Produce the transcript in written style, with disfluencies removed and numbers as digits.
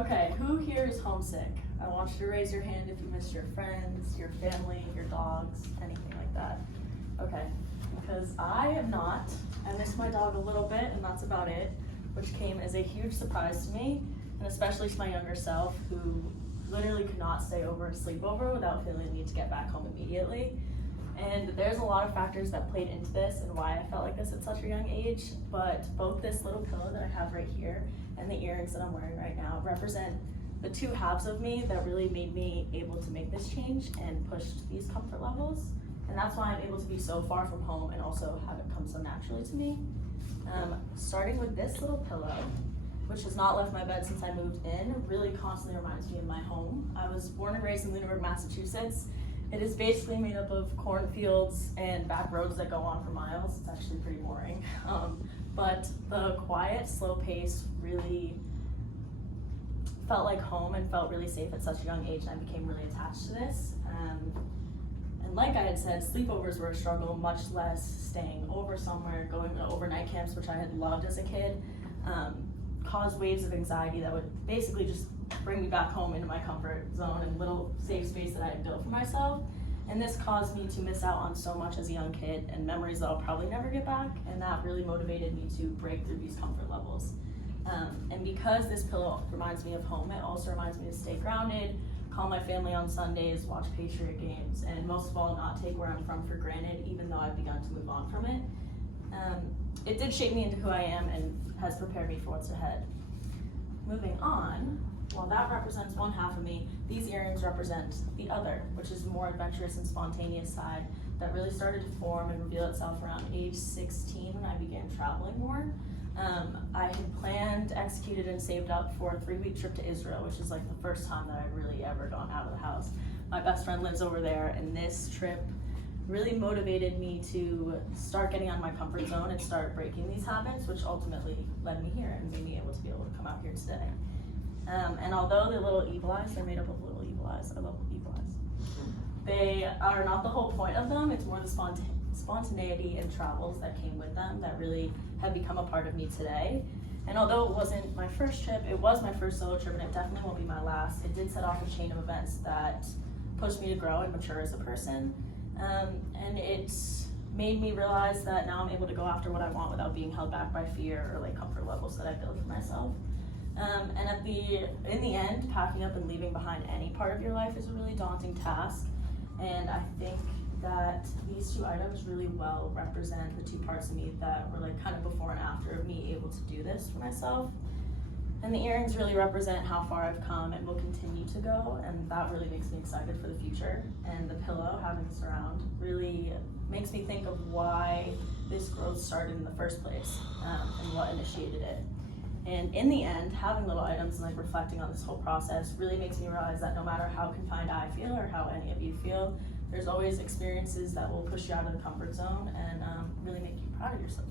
Okay, who here is homesick? I want you to raise your hand if you miss your friends, your family, your dogs, anything like that. Okay, because I am not. I miss my dog a little bit, and that's about it, which came as a huge surprise to me, and especially to my younger self, who literally could not stay over a sleepover without feeling the need to get back home immediately. And there's a lot of factors that played into this and why I felt like this at such a young age, but both this little pillow that I have right here and the earrings that I'm wearing right now represent the two halves of me that really made me able to make this change and push these comfort levels. And that's why I'm able to be so far from home and also have it come so naturally to me. Starting with this little pillow, which has not left my bed since I moved in, really constantly reminds me of my home. I was born and raised in Lunenburg, Massachusetts. It is basically made up of cornfields and back roads that go on for miles. It's actually pretty boring. But the quiet, slow pace really felt like home and felt really safe at such a young age, and I became really attached to this. And like I had said, sleepovers were a struggle, much less staying over somewhere, going to overnight camps, which I had loved as a kid, caused waves of anxiety that would basically just bring me back home into my comfort zone and little safe space that I had built for myself. And this caused me to miss out on so much as a young kid and memories that I'll probably never get back, and that really motivated me to break through these comfort levels. And because this pillow reminds me of home, it also reminds me to stay grounded, call my family on Sundays, watch Patriot games, and most of all, not take where I'm from for granted, even though I've begun to move on from it. It did shape me into who I am and has prepared me for what's ahead. Moving on, while that represents one half of me, these earrings represent the other, which is the more adventurous and spontaneous side that really started to form and reveal itself around age 16 when I began traveling more. I had planned, executed, and saved up for a 3-week trip to Israel, which is like the first time that I've really ever gone out of the house. My best friend lives over there, and this trip really motivated me to start getting out of my comfort zone and start breaking these habits, which ultimately led me here and made me able to be able to come out here today. And although the little evil eyes, they're made up of little evil eyes. I love evil eyes. They are not the whole point of them. It's more the spontaneity and travels that came with them that really have become a part of me today. And although it wasn't my first trip, it was my first solo trip, and it definitely won't be my last. It did set off a chain of events that pushed me to grow and mature as a person. And it made me realize that now I'm able to go after what I want without being held back by fear or like comfort levels that I built for myself. And in the end, packing up and leaving behind any part of your life is a really daunting task. And I think that these two items really well represent the two parts of me that were like kind of before and after of me able to do this for myself. And the earrings really represent how far I've come and will continue to go, and that really makes me excited for the future. And the pillow, having this around, really makes me think of why this growth started in the first place, and what initiated it. And in the end, having little items and like reflecting on this whole process really makes me realize that no matter how confined I feel or how any of you feel, there's always experiences that will push you out of the comfort zone and really make you proud of yourself.